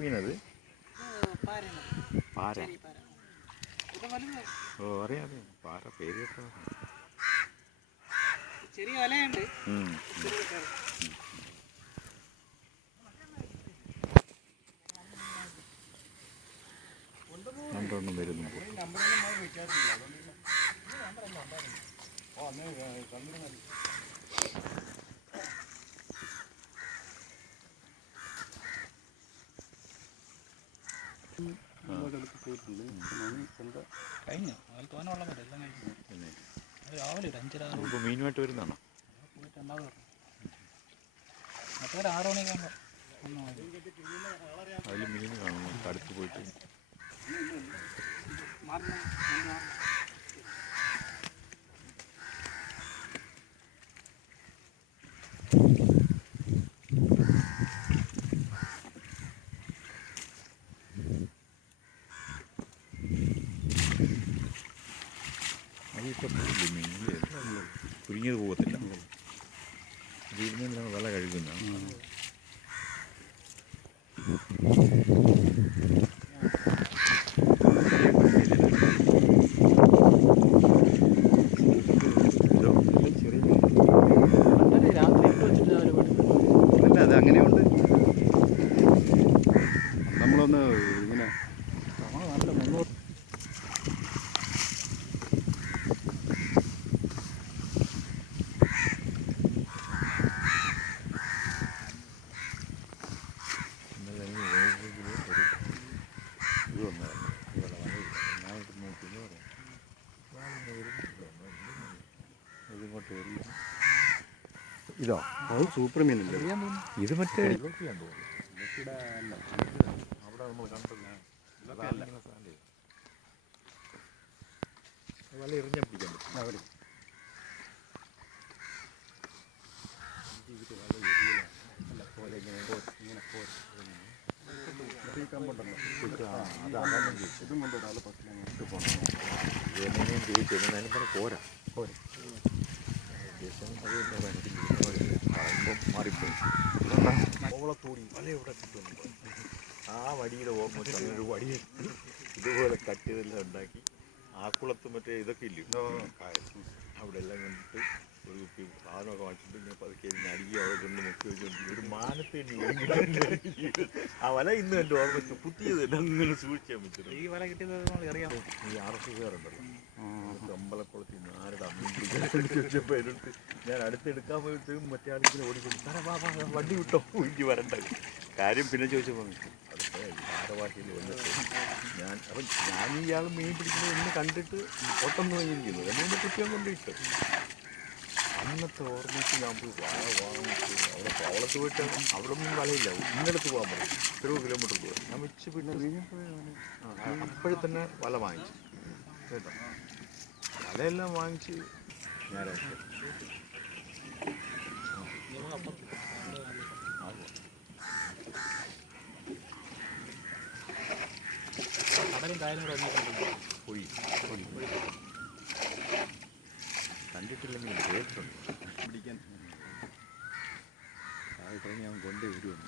മീനത്? പാര. ഓ അറിയാം, പാര പേര് കേട്ടോ. ചെറിയ വലയുണ്ട്. രണ്ടെണ്ണം വരുന്നു. കഴിഞ്ഞു തോന്നുവെള്ളം മതി എല്ലാം കഴിഞ്ഞു. രാവിലെ ഒരു 5-6 മീനുമായിട്ട് വരുന്നതാണോ? പോയിട്ട് ഉണ്ടാവുക മറ്റേ 6 മണിയൊക്കെ അതിൽ മീൻ കാണുന്നു അടുത്ത് പോയിട്ട്. അതിപ്പോൾ മീൻ കുരുങ്ങിയത് പോകത്തില്ല. ഇതിൽ വില കഴുകുന്ന അത് അങ്ങനെയുണ്ട്. നമ്മളൊന്ന് ഇങ്ങനെ നല്ല മുന്നോട്ട് ഇതോ? അത് സൂപ്പർ മീനല്ലേ ഇത്? മറ്റേ അവിടെ നമ്മൾ വല എറിഞ്ഞാൽ പിടിക്കാൻ പറ്റും. അവർ പോരാ മാറിപ്പോയി. ഓളത്തോടി വല എവിടെ കിട്ടുന്നു? ആ വടിയുടെ ഓർമ്മ ഒരു വടിയെടുത്ത് ഇതുപോലെ കട്ട് ചെയ്തെല്ലാം ഉണ്ടാക്കി ആക്കുളത്ത് മറ്റേ ഇതൊക്കെ ഇല്ലയോ അവിടെ എല്ലാം കണ്ടിട്ട് ഒരു കുപ്പി സാധനമൊക്കെ വാങ്ങിച്ചിട്ട് ഇങ്ങനെ പതുക്കെ അടിക്കുക അവിടെ കൊണ്ട് മുക്കി വെച്ചുകൊണ്ട് ഒരു മാനത്തേണ്ടി ആ വല ഇന്ന് എൻ്റെ ഓർമ്മ പുതിയത് അങ്ങനെ സൂക്ഷിക്കാൻ പറ്റും. ഈ വല കിട്ടിയത് അറിയാം. ഈ RS-കാരുണ്ടല്ലോ അമ്പലക്കുളത്തിൽ നിന്ന് ആരുടെ അമ്മയും പിടിച്ചു വെച്ചപ്പോൾ എടുത്ത് ഞാൻ അടുത്തെടുക്കാൻ പോയിട്ട് മറ്റേ ആളിങ്ങനെ ഓടിക്കൊണ്ട് വണ്ടി വിട്ടോ എനിക്ക് വരണ്ട കാര്യം. പിന്നെ ചോദിച്ചപ്പോൾ അടുത്ത ഭാരവാഹിയിൽ വന്നിട്ട് ഞാൻ ഇയാൾ മീൻ പിടിക്കുന്നത് എന്ന് കണ്ടിട്ട് ഓട്ടം തുടങ്ങിയിരിക്കുന്നത് എന്നെ കുട്ടിയെ കൊണ്ടിട്ട് അന്നത്തെ ഓർമ്മയ്ക്ക് ഞാൻ പോയി വാഴ വാങ്ങിച്ചു. അവിടെ കോവളത്ത് പോയിട്ട് അവിടെ ഒന്നും വലയില്ല, ഇന്നടുത്ത് പോകാൻ പറയും. 30 കിലോമീറ്റർ പോയി ഞാൻ വെച്ച് പിന്നെ അപ്പോഴെ തന്നെ വല വാങ്ങിച്ചു കേട്ടോ. വലയെല്ലാം വാങ്ങിച്ച് ഞായറാഴ്ച കടലും കായലും കൂടെ പോയി കണ്ടിട്ടില്ലെങ്കിൽ കേട്ടിട്ടുണ്ട് പിടിക്കാൻ. ഞാൻ കൊണ്ടേ വരുമെന്ന്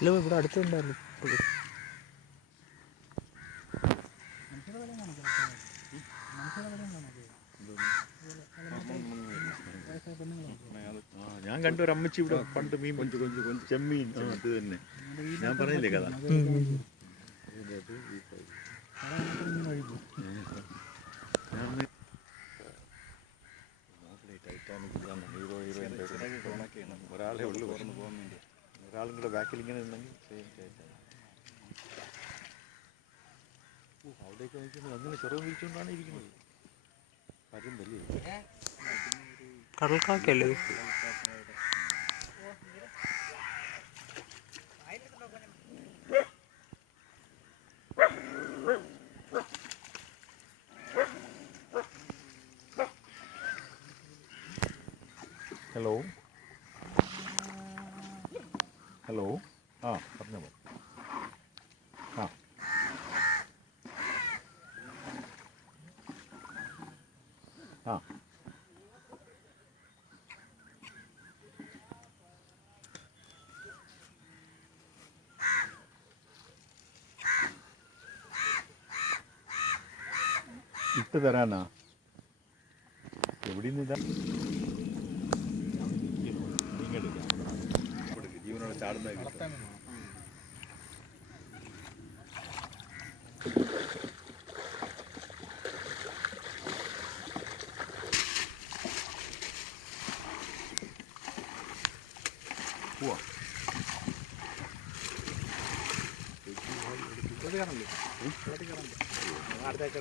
ഇല്ല, ഇവിടെ അടുത്തുണ്ടായിരുന്നു. ഞാൻ കണ്ടൊരു അമ്മച്ചി ഇവിടെ പണ്ട് മീൻ കൊഞ്ച് ചെമ്മീൻ അത് തന്നെ ഞാൻ പറഞ്ഞില്ലേ കഥ. ഒരാളെ ഉള്ളു ഒരാളും കൂടെ ബാക്കിൽ ഇങ്ങനെ ഉണ്ടെങ്കിൽ അവിടേക്ക് നോക്കുമ്പോൾ അങ്ങനെ ചെറുപ്പം വിരിച്ചുകൊണ്ടാണ് ഇരിക്കുന്നത്. പരുന്തല്ലേ കടൽക്കാക്കല്ലേ? ഹലോ ഹലോ പറഞ്ഞോ. ഇട്ട് തരാനാ എവിടെ നിന്ന് ജീവനോടെ ചാടുന്ന പോവാ അടുത്തേക്ക്